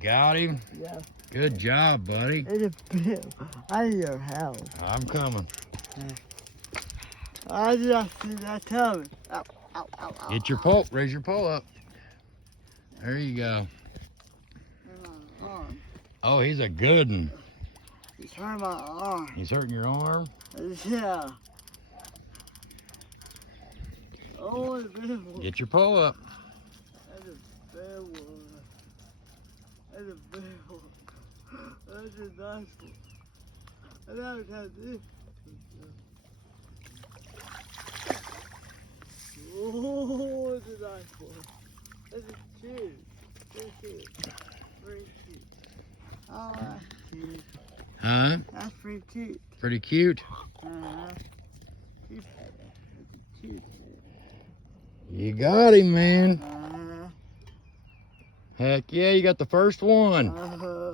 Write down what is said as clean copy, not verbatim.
Got him? Yeah. Good job, buddy. It's a bill. I need your help. I'm coming. I just see that coming. Ow, ow, ow, ow. Get your pole. Raise your pole up. There you go. My arm. Oh, he's a good one. He's hurting my arm. He's hurting your arm? Yeah. Oh, it's a big one. Get your pole up. That's a big one. That's a big one. That's a nice one. I never had this. Oh, it's a nice one. That's a cute. That's cute. Very cute. Oh, that's cute. Huh? That's pretty cute. Pretty cute. That's cute. You got him, man. Uh-huh. Heck yeah, you got the first one. Uh-huh.